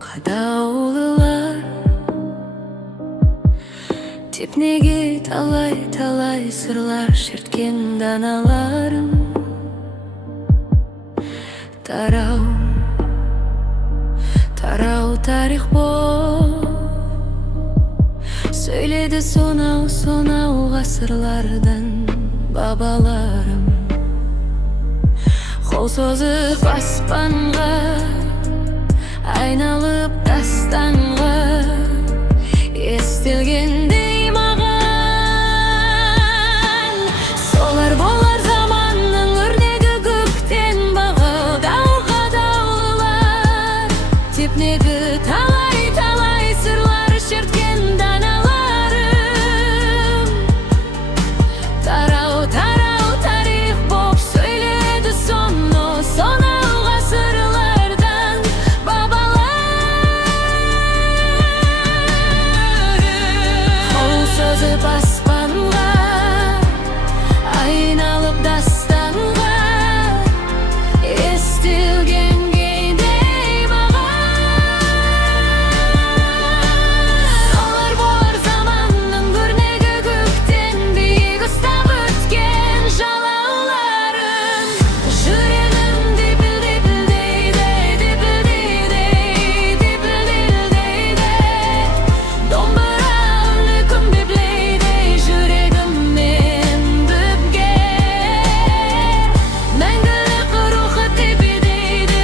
Kadaulular Tepnegi talay sırlar şirtken danalarım. Tarau tarih boy söyledi sonau asırlardan babalarım. Kol sozып aspanға, aynalıp dastanға, естілгендей маған. Солар болар заманның өрнегі көктен бағылдау қадаулылар. Тепнегі талай сырлар шерткен даналарым. Тарау тарих боп сөйледі сонау ғасырлардан бабаларым. Қол созып аспанға, айналып дастанға, естілгендей маған. Солар болар заманның көрнегі көктен биік ұстап өткен жалауларым. Жүрегім дипілдейді, домбыра үні күмбеблейді жүрегіммен бүпке. Мәңгілік рухы тепедейді,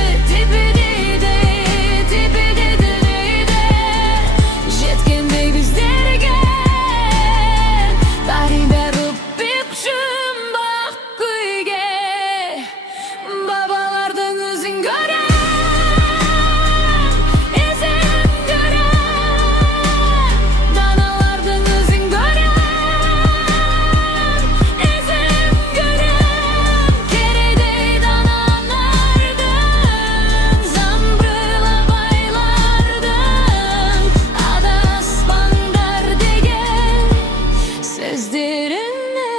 жеткендей біздерге. Бәрі өппеп жұмбақ күйге, бабалардың өзін көрем, ізін көрем. Даналардың өзін көрем, ізін көрем. Кередей даналардың, замбыла байлардың, адаспаңдар деген сөздеріне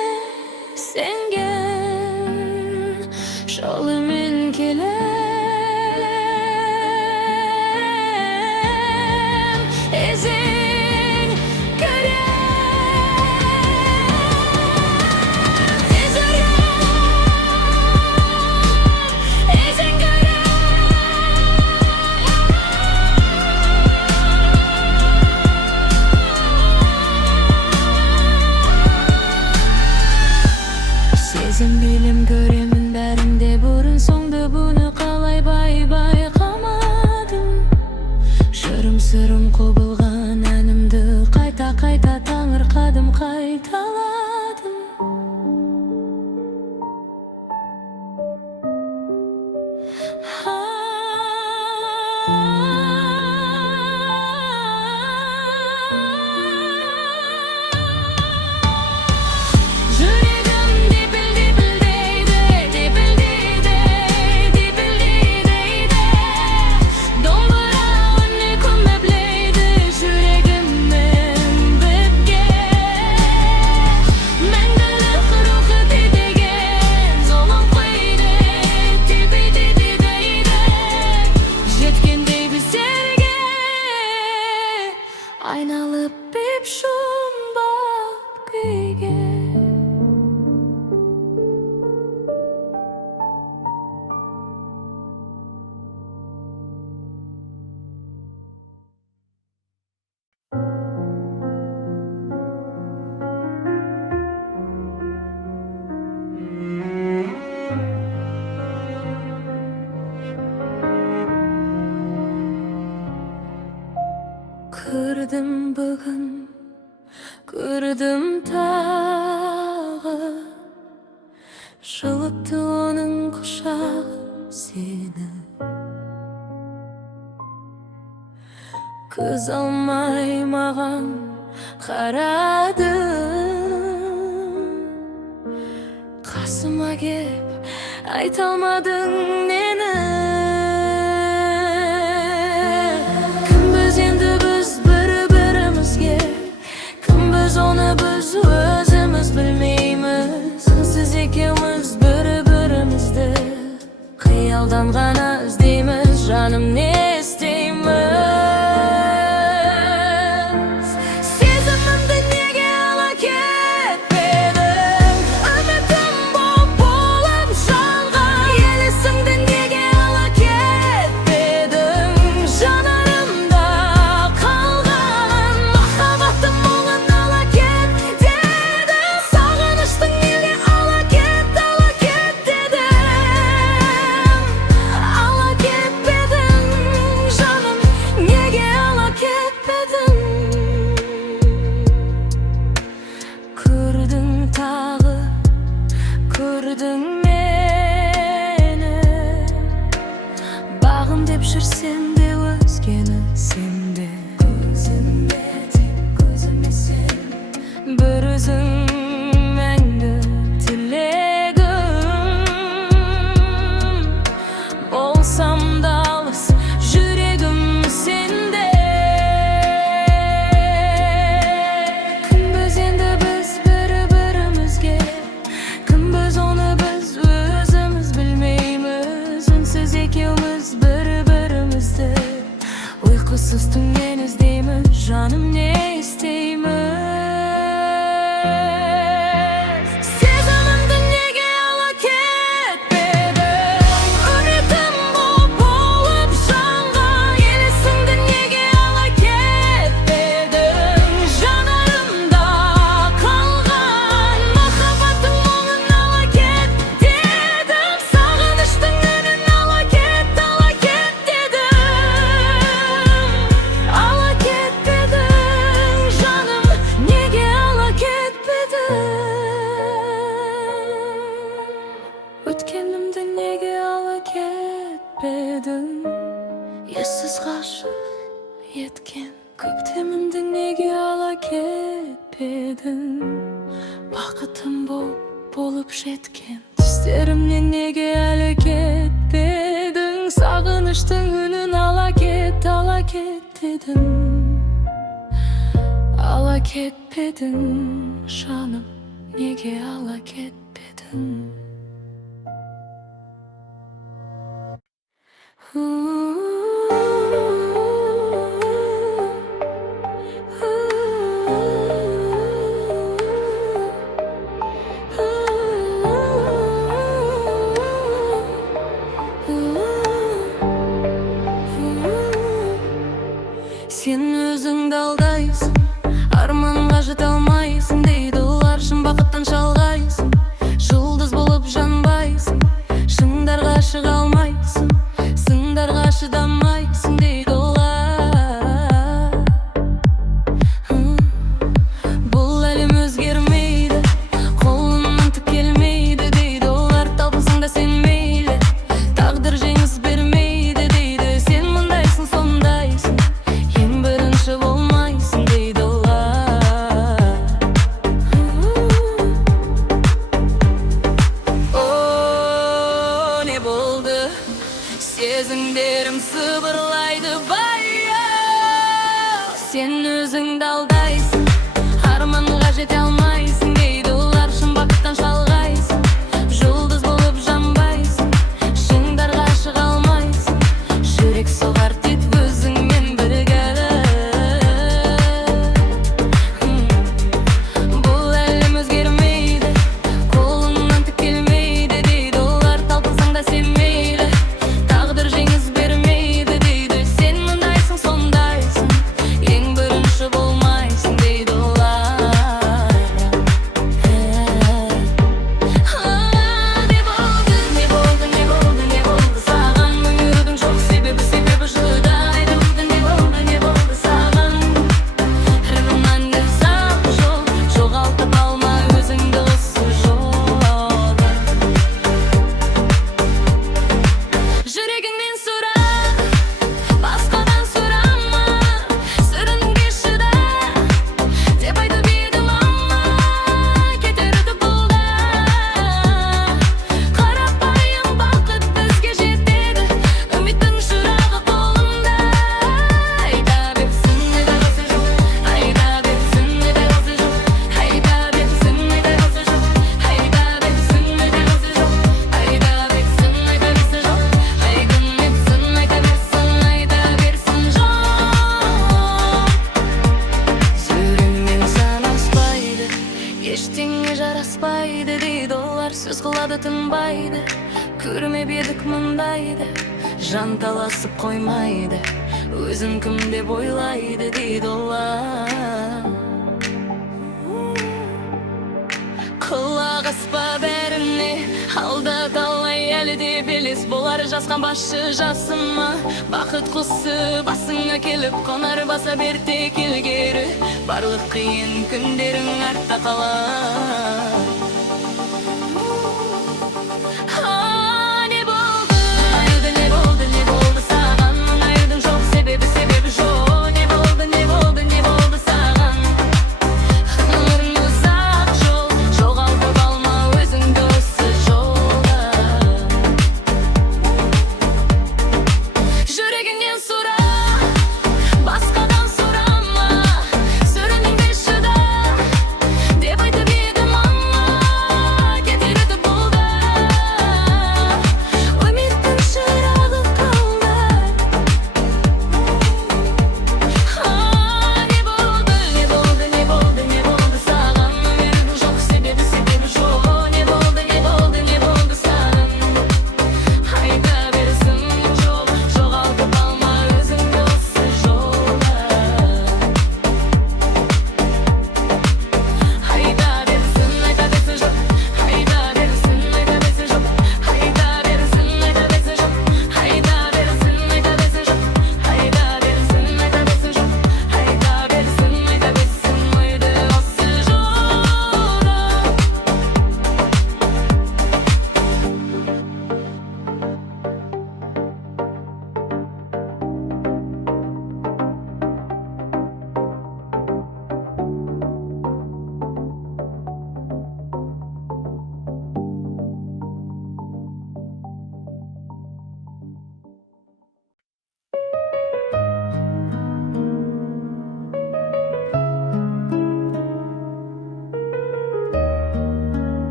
сенген. Жолымен келем, ізін көрем, ізін көрем. Сезім білім көремін бәрінде бұрын соңды, бұны қалай байқамадым. Жырым-сырым құбылған әнімді қайта таңырқадым, қайталадым. Жүрегім дипілдейді, домбыра үні күмбеблейді жүрегіммен бүпке. Мәңгілік рухы тепеген зұлым қойды, жеткендей біздерге. Айналып беп жұмбақ күйге. Көрдім бүгін, көрдім тағы, жылытты оның құшағы сені. Көз алмай маған қарады, қасыма кеп айта алмадың нені. Кімбіз енді біз бір-бірімізге, кімбіз оны біз өзіміз білмейміз. Сіз екеуміз бір-бірімізді қиялдан ғана іздейміз. Bolam dep жүрсем де өзгені сенде. Көзімде тек көзіме сен, бір өзің мәңгі тілегім. Болсам да алыс жүрегім сенде. Күнбіз енді біз бір-бірімізге, күнбіз оны біз өзіміз білмейміз. Үнсіз екеуміз бір-бірімізді ұйқысыз түннен іздейміз. Жаным, не істейміз? Сезімімді неге ала кетпедің? Үмітім болып жанған елесіңді неге ала кетпедің? Жанарымда қалған махаббаттың мұңын ала кет дедің. Сағыныштың үнін ала кет, ала кет дедің. Ала кетпедің, жаным, неге ала кетпедің? Өткенімді неге ала кетпедің? Ессіз ғашық еткен көктемімді неге ала кетпедің? Бақытым болып жеткен түстерімнен неге әлі кетпедің? Сағыныштың үнін ала кет дедің. Ала кетпедің, жаным, неге ала кетпедің? Сен өзіңді алдайсың, арманға жете алмайсың дейді олар. Шын бақыттан шалғайсың, жұлдыз болып жанбайсың. Шыңдарға шыға алмайсың, сыңдарға шыдамайсың дейді олар. Бұл әлем өзгермейді, қолымнан түк келмейді дейді олар. Талпынсаң да сен мейлі, тағдыр жеңіс бермейді дейді. Сен мұндайсың, сондайсың, ең бірінші болмайсың дейді олар. О, не болды? Сезімдерім сыбырлайды баяу. Сен өзіңді алдайсың, арманға жете алмайсың дейді олар. Шын бақыттан шалғайсың, жұлдыз болып жанбайсың. Шыңдарға шыға алмайсың, жүрек соғар тек өзіңмен бірге. Бұл әлем өзгермейді, қолыңнан түк келмейді дейді олар. Талпынсаң да сен мейлі, тағдыр жеңіс бермейді дейді. Сен мұндайсың, сондайсың, ең бірінші болмайсың дейді олар. Не болды, не болды, не болды саған? Мүлдің жоқ себебі шыдайды. Не болды саған? Рымнан ізам жоқ, жоғалтып алма өзіңді осы жолда. Жүрегіңнен сұра, басқадан сұрама. Сырыңды шыда деп айтып еді мама. Кетерді бұл да қарапайым бақыт бізге жетеді. Үміттің шырағы қолымда. Айта берсін, айта берсін жоқ. Айта берсін, айта берсін жоқ. Айта берсін, айта берсін жоқ. Айта берсін, айта берсін жоқ. Айта берсін, айта берсін жоқ. Айдын етсін, айта берсін, айта берсін жоқ. Сөйлеммен санаспайды, ештеңе жараспайды дейді олар. Сөз қылады тынбайды, көрмеп едік мұндайды. Жанталасып қоймайды, өзін кім деп ойлайды дейді олар. Құлақ аспа бәріне, алда талай әлі де белес болар. Жасқан басшы жасыма, бақыт құсы басыңа келіп қонар. Баса бер тек ілгері, барлық қиын күндерің артта қалар. Не болды? Не болды саған?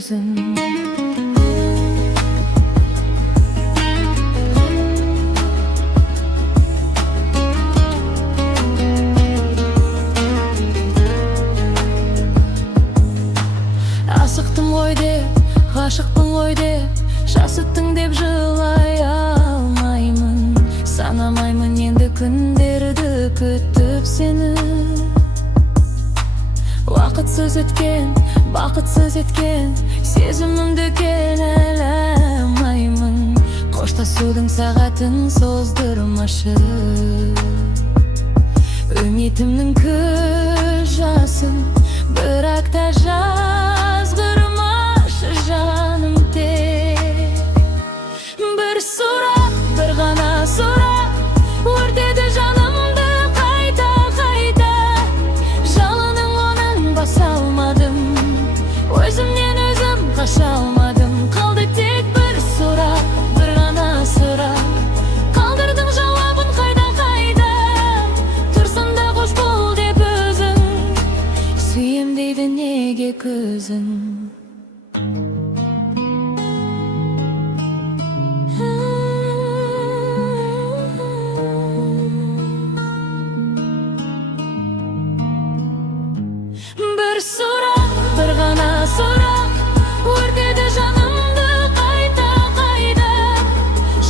көзің. Асықтым ғой деп, ғашықпын ғой деп, жасыттың деп жылай алмаймын. Санамаймын енді күндерді күтіп сені. Уақытсыз өткен, бақытсыз еткен сезімімді келеламаймын. Қоштасудың сағатын создырмашы, үмітімнің көз жасын бірақ та жазғырмашы жаным тек. Бір сұрақ, бір ғана сұрақ өртеді жанымды қайта-қайта. Жалының оның баса алмадым, өзімнен өзім қаша алмадым. Қалды тек бір сұрақ, бір ғана сұрақ. Қалдырдың жауабын қайда-қайда. Тұрсың да қош бол деп өзің, сүйем дейді неге көзің. Бір сұрақ, бір ғана сұрақ өртеді жанымды қайта-қайда.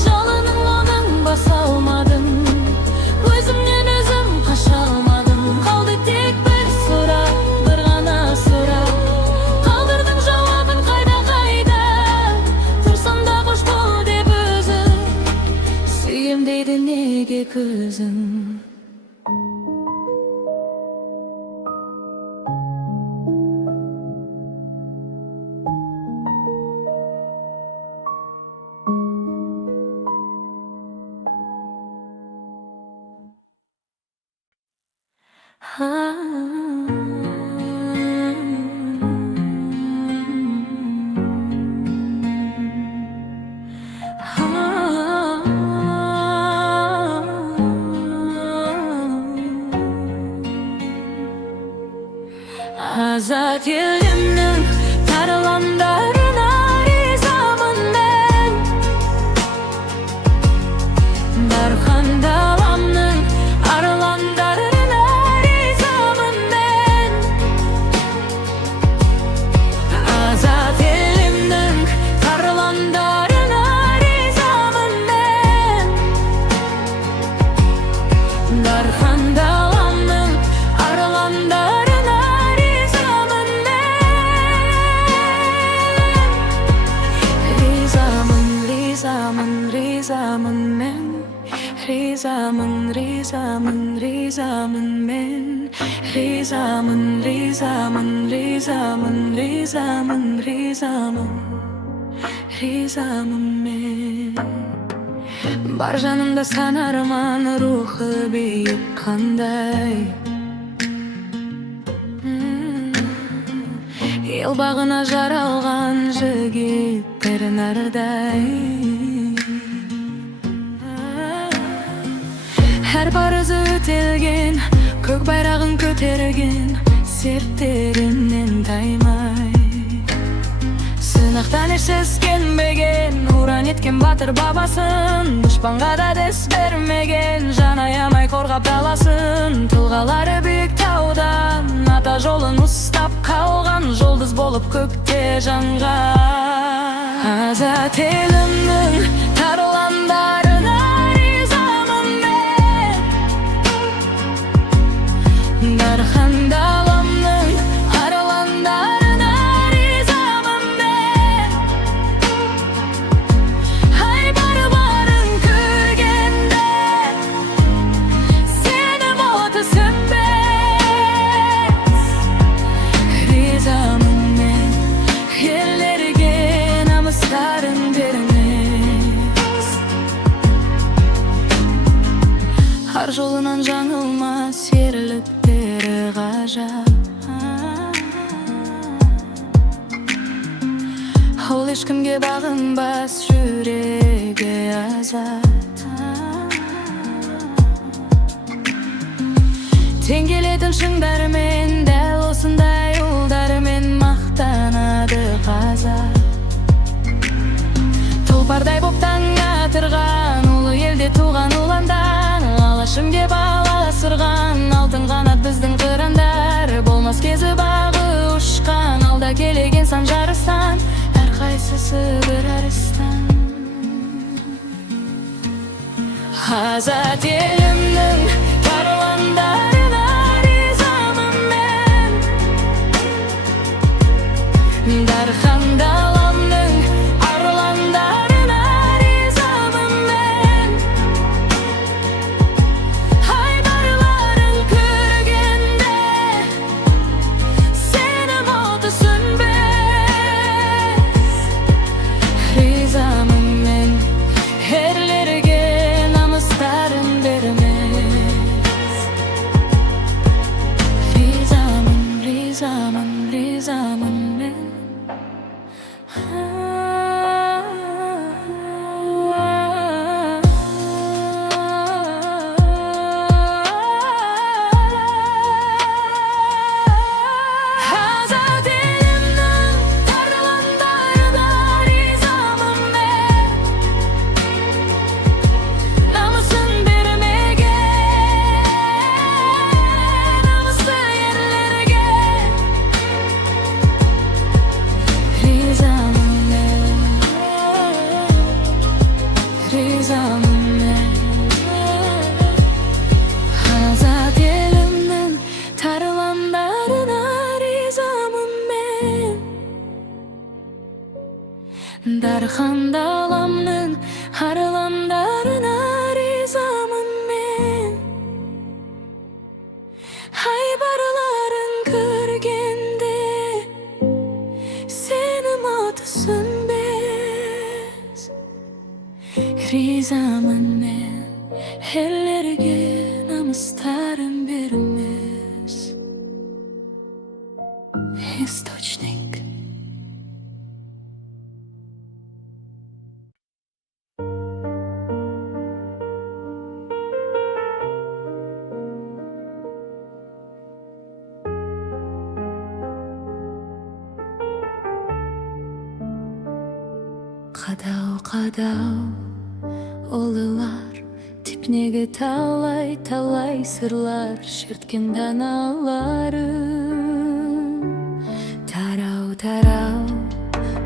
Жалының оның баса алмадым, өзімнен өзім қаша алмадым. Қалды тек бір сұрақ, бір ғана сұрақ. Қалдырдың жауабын қайда-қайда. Тұрсам да қош бол деп өзің, сүйем дейді неге көзің. Азат елімнің тарыландарына ризамын мен. Дархан даламның арыландарына ризамын мен. Азат елімнің тарыландарына ризамын мен. Дархан даламның арыландарына ризамын мен. Ризамын, ризамын, ризамын мен. Ризамын, ризамын, ризамын, ризамын, ризамын, ризамын мен. Бар жанымда сан арман, рухы биік қандай. Ел бағына жаралған жігіттер нардай. Әр парызы өтелген, көк байрағын көтерген, серттерінен таймай. Сынақтан еш сескенбеген, уран еткен батыр бабасын. Дұшпанға да дес бермеген, жан аямай қорғап даласын. Тұлғалары биік таудан, ата жолын ұстап қалған, жұлдыз болып көкте жанған. Азат елімнің тарыландарына ризамын мен. Дархан даламның арыландарына ризамын мен. Ай бар-барын көгенде сенің оты сөнбес. Ризамын мен елдерге намыстарын бермес. Ар жолынан жаңылмас ерліктері ғажап. Ол ешкімге бағынбас, жүрегі азат. Тең келетін шыңдармен, дәл осындай ұлдармен мақтанады қазақ. бардай боп таң атырған, улы елде туған уландар, алашым деп аласырған, алтын қанат біздің қырандар. Болмас кезі бағы ұшқан, алда келеген сан жарыстан, әрқайсысы бір арыстан. Азат елімнің тарландарына ризамын мен, дархан даламның арландарына ризамын мен. Айбарларын көргенде сенің оты сөнбес, ризамын мен ерлерге намыстарын бермес. Ризамын, ризамын, ризамын мен. Азат елімнің тарландарына ризамын мен, намысын бермеген намысты ерлерге. Ризамын мен, ризамын мен. Азат елімнің тарландарына ризамын мен, дархан даламның арландарына ризамын мен. Айбарларын көргенде сенің оты сөнбес, ризамын мен ерлерге намыстарын бермес. Источник. Қадау олылар, типнеге талай сырлар шерткен даналарым. Тарау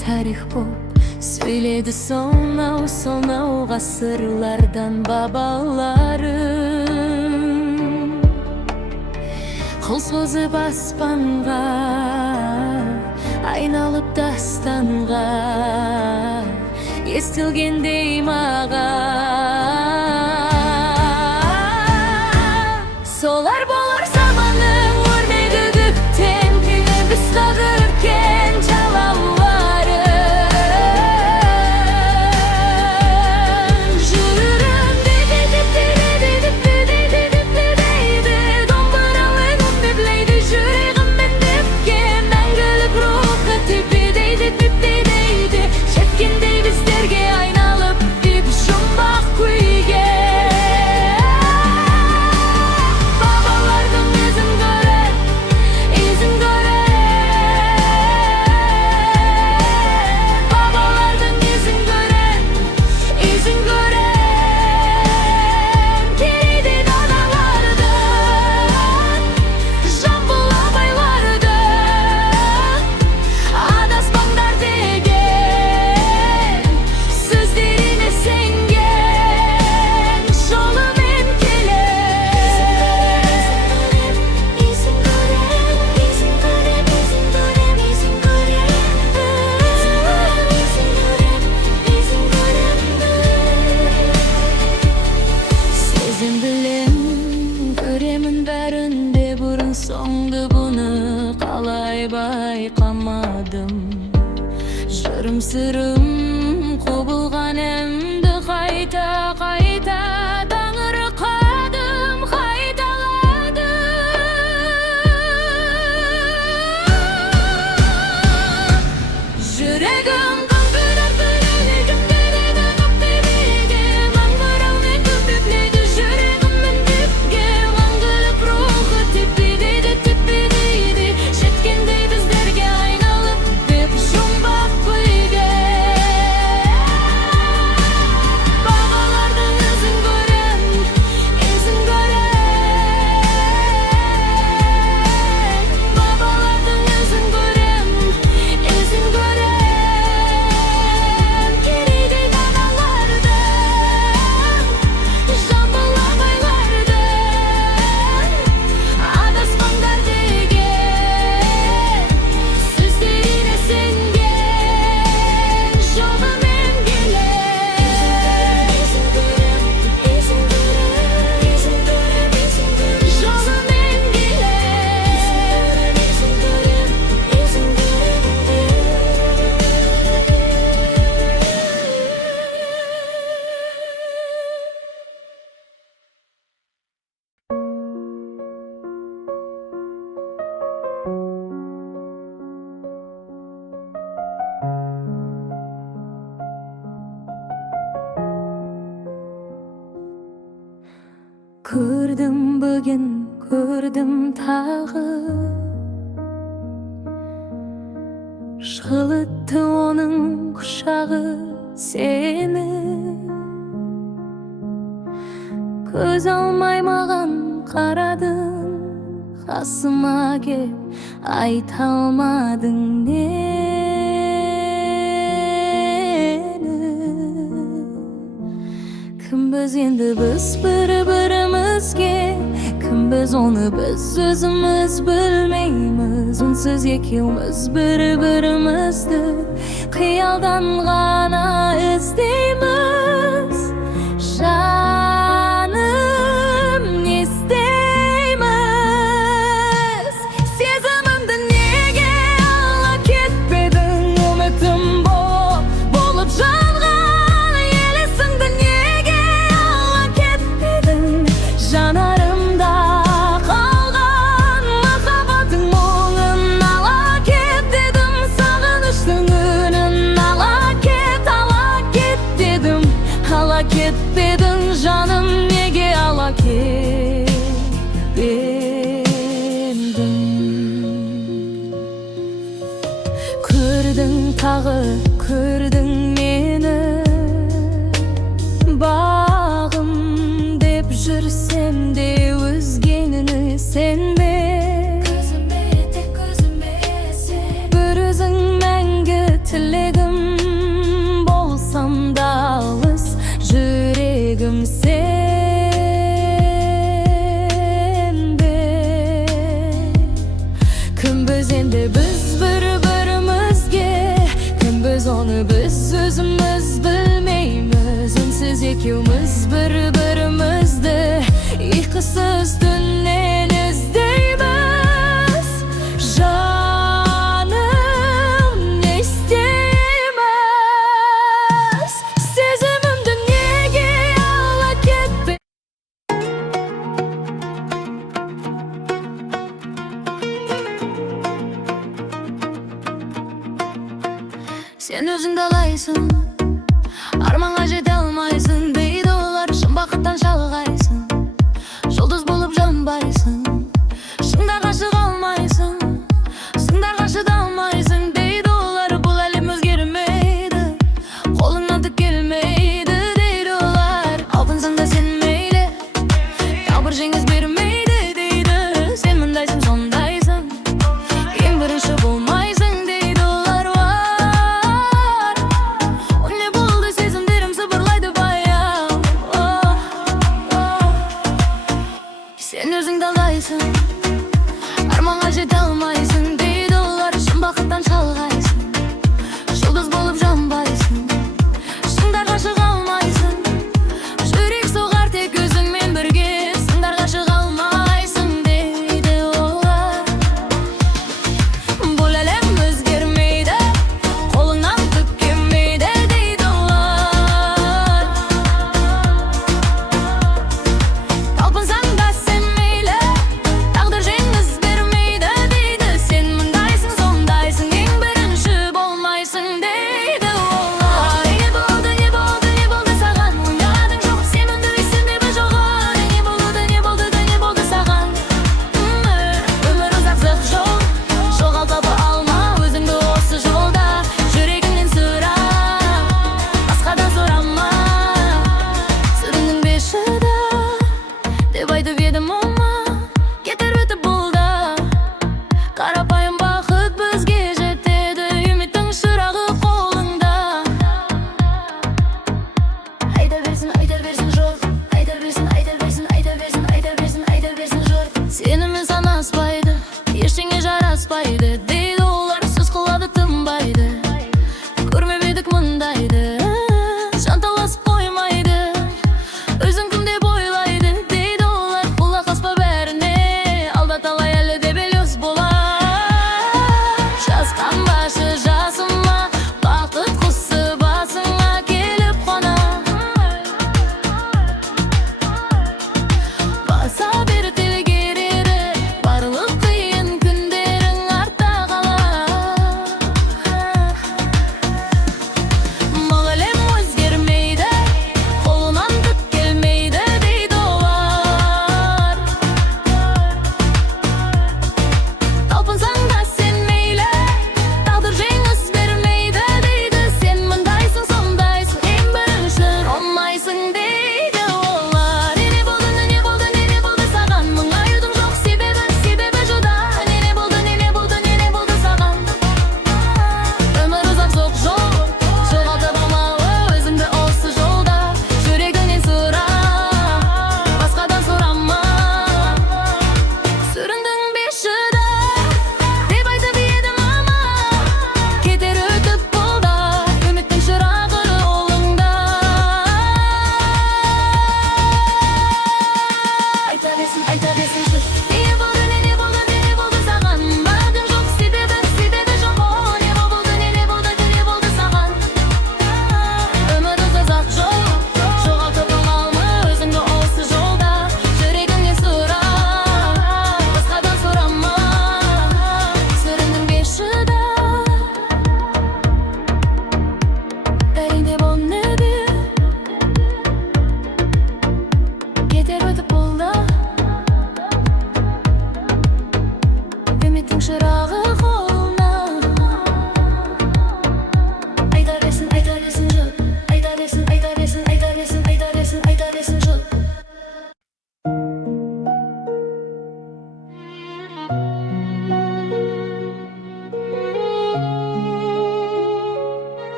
тарих боп сөйледі сонау ғасырлардан бабаларым. Қол созып аспанға, айналып дастанға, естілгендей маған. Солар болар заманың өрмегі көктен, біз қағырып кен жалауларын. Жүрім дейді, домбыралың үмбеблейді, жүрегіммен депкен мәңгілік рухы тепедейді, жеткендей біздерге айналып деп Gördüm bugün, gördüm tağı. Жылытты onun құшағы seni. Көз алмай маған қарадың, қасыма кеп айта алмадың мені. Кімбіз енді біз бір-бірімізге, кімбіз оны біз өзіміз білмейміз. Үнсіз екеуміз бір-бірімізді қиялдан ғана іздейміз. Жаным, не істейміз? Сезімімді неге ала кетпедің? Үмітім болып жанған елесіңді неге ала кетпедің? Жанарымда қалған махаббатың мұңын ала кет дедім. Сағыныштың үнін ала кет дедім. Ала кетпедің жаным, неге ала кетпедің? Көрдің тағы, көрдің мені, бағым деп жүрсем де өзгені сенбе. Тек көзіме сен, бір өзің мәңгі тілегім, болсам да алыс жүрегім сенбе. Кімбіз енді біз бір-бірімізге, кімбіз оны біз өзіміз білмейміз. Үнсіз екеуміз бір-бірімізді ұйқысыз түннен іздейміз. Жаным, не істейміз? Сезімімді неге ала кетпе? Сен өзіңді алайсың, арманға жете алмайсың дейді олар. Шын бақыттан шалғайсың, жұлдыз болып жанбайсың. Шыңдарға шыға алмайсың, сыңдарға шыдамайсың дейді олар. Бұл әлем өзгермейді, қолыңнан түк келмейді дейді олар. Алпынсаң да сен мейлі, тағы бір жеңіс бермейді дейді. Сен мұндайсың, сондайсың, ең бірінші болмайсың дейді олар.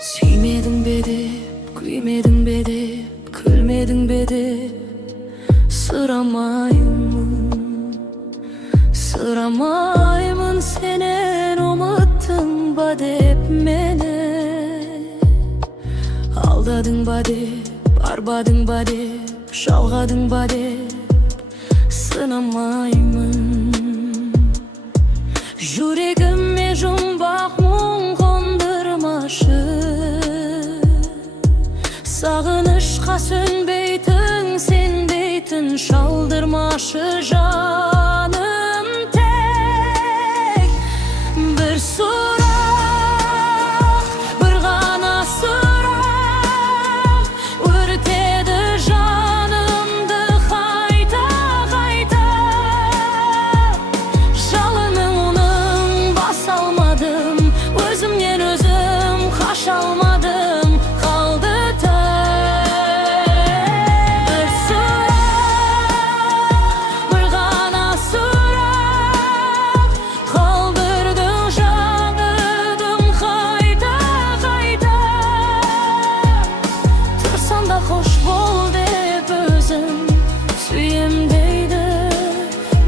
Sevmedin bedip, güymedin bedip, külmedin bedip, sıramayımın, sıramayımın senen unuttun badep mene. Aldadın badep, arbadın badep, şalgadın badep, sınamayımın. Yüreğime jumbak mum kondurmaşı, sağınışqa sönbeytin, sen beytin şaldırmaşı. Canım tek bir surak, bir gana surak, örtedi canımdı hayta hayta. Жалының onun basalmadım, özümden özüm kaşalmadım, kaldı tek bir surak, bir gana surak, kaldırdın canıdım hayta hayta. Tursan da hoş bol dep özüm süyemdeydi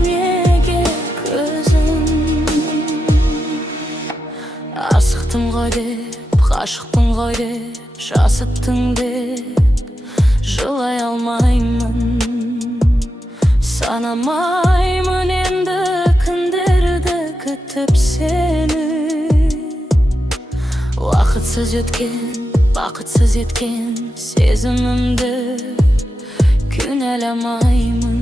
nege gözüm. Asıktım goy dep, kaşıktım goy dep, şasıttın dep жылай almayımın. Sanamayımın endi күндерді kütüp seni. Vakıtsız ötken, bakıtsız etken sezimimdi күнәләмаймын.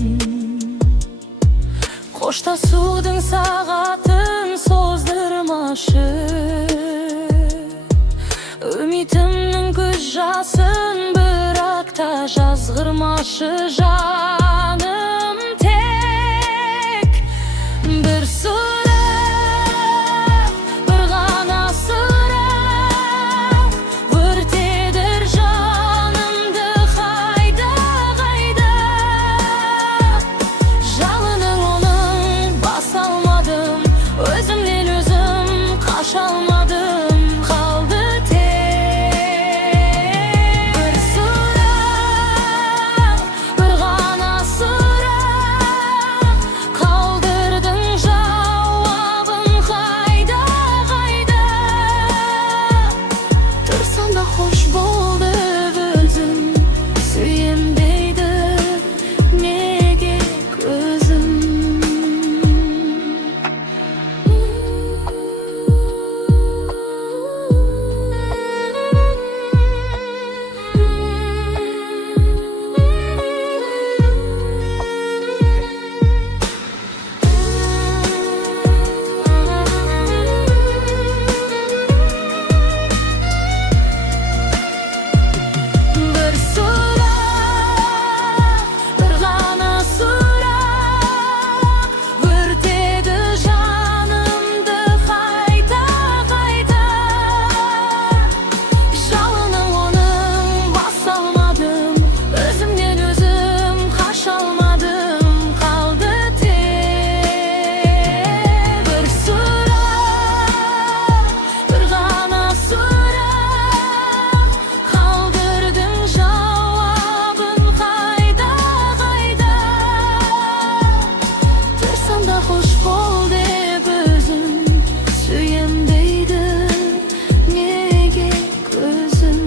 Koştasudың сағатын создырмашы, үмитімнің көз жасын бірақ та жазғырмашы. Жаным тек бір сұрақ, бір ғана сұрақ, өртедір жанымды қайда қайда. Жалының оның баса алмадым, өзімнен өзім қашалмадым, қалды тек бір сұрақ, бір ғана сұрақ, қалдырдың жауабын қайда қайда. Тұрсам да хош болды өзім сүйемдейді неге көзім. Bir сұрақ, бір ғана сұрақ, өртеді жанымды қайта қайта. Жалының оның баса алмадым, өзімнен өзім қашалмадым, қалды тек бір сұрақ, бір ғана сұрақ, қалдырдың жауабын қайда қайда. Тұрсам да хош бол деп өзім сүйемдейді неге көзім.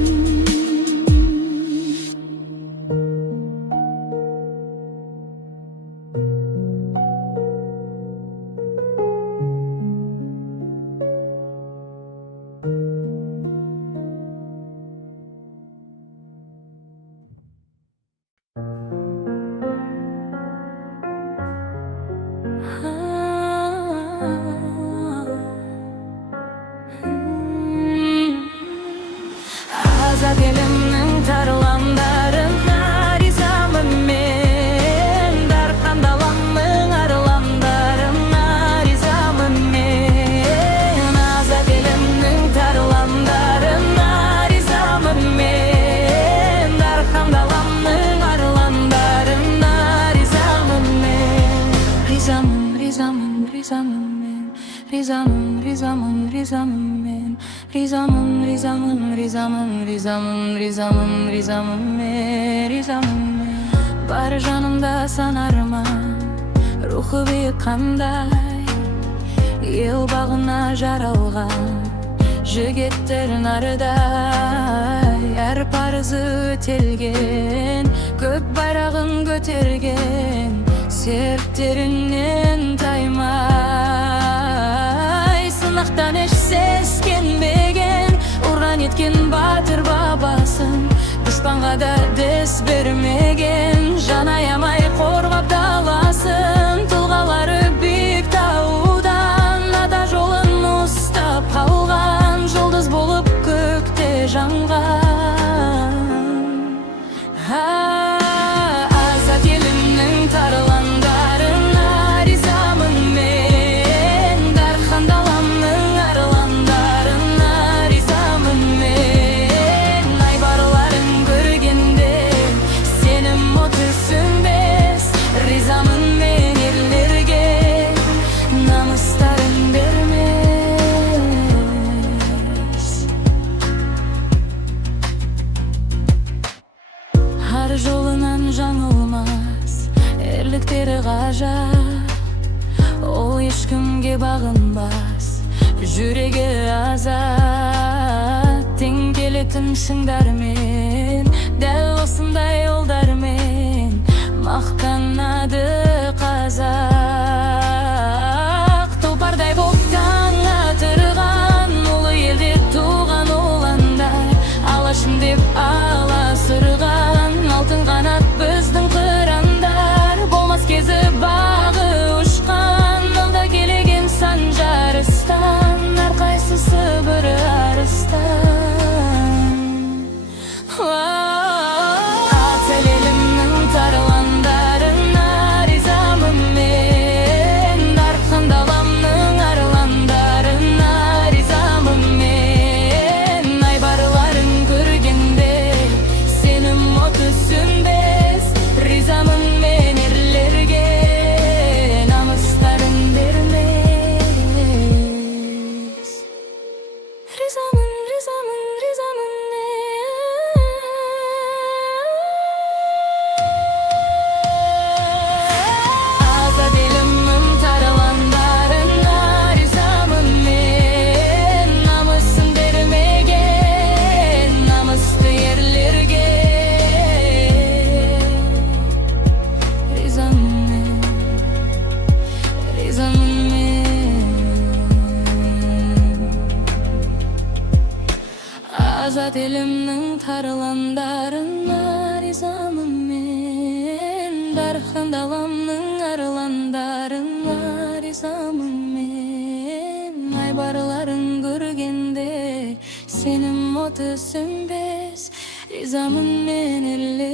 Azat elimnin tarlanlarına rizamım men, darkan dalanның arılanlarına rizamım men. Azat elimnin tarlanlarına rizamım men, darkan dalanның arılanlarına rizamım men. Rizamım, rizamım, rizamım men, rizamım, rizamım, rizamım men, rizamım, rizamım, rizamım. Rizamın Bar janımda sanarma Ruhu büyük kanday Yıl bağına jaralgan Jigitler narıday Her parzı ötelgen Köp bayrağın götergen Sertlerinden taymay Sınaktan eş seskenbegen Urran etken batır babasın Düşpanға da des bermegen Жан аямай қорғап даласын Тұлғалары биік таудан Ата жолын ұстап қалған Жұлдыз болып көкте жанған Азат елімнің тарландарына ризамын мен Дархан даламның арландарына ризамын мен Айбарларын көргенде сенім оты сөнбес Ризамын мен ерлерге намыстарын бермес Har жолынан жаңылмас Ерліктері ғажап Ол ешкімге бағынбас Жүрегі азат Тең келетін шыңдармен Дәл осындай олдармен Мақтанады қазақ Тұлпардай боп таң атырған Ұлы елде туған ұландар Алашым деп аласырған Алтын қанат біздің қырандар Болмас кезі бағы ұшқан Алда келеген сан жарыстан Әрқайсысы бір арыстан Ат елімнің тарландарына ризамын мен Дархан даламның арландарына ризамын мен Айбарларын көргенде сенім оты сөнбес Ризамын мен ерлерге намыстарын бермес Ризамын Азат елімнің тарландарына ризамын мен Намысын бермеген намысты ерлерге Ризамын мен Азат елімнің тарландарына ризамын мен Дархан даламның арландарына ризамын мен Айбарларын көргенде сенім оты сөнбес Ризамын мен ерлерге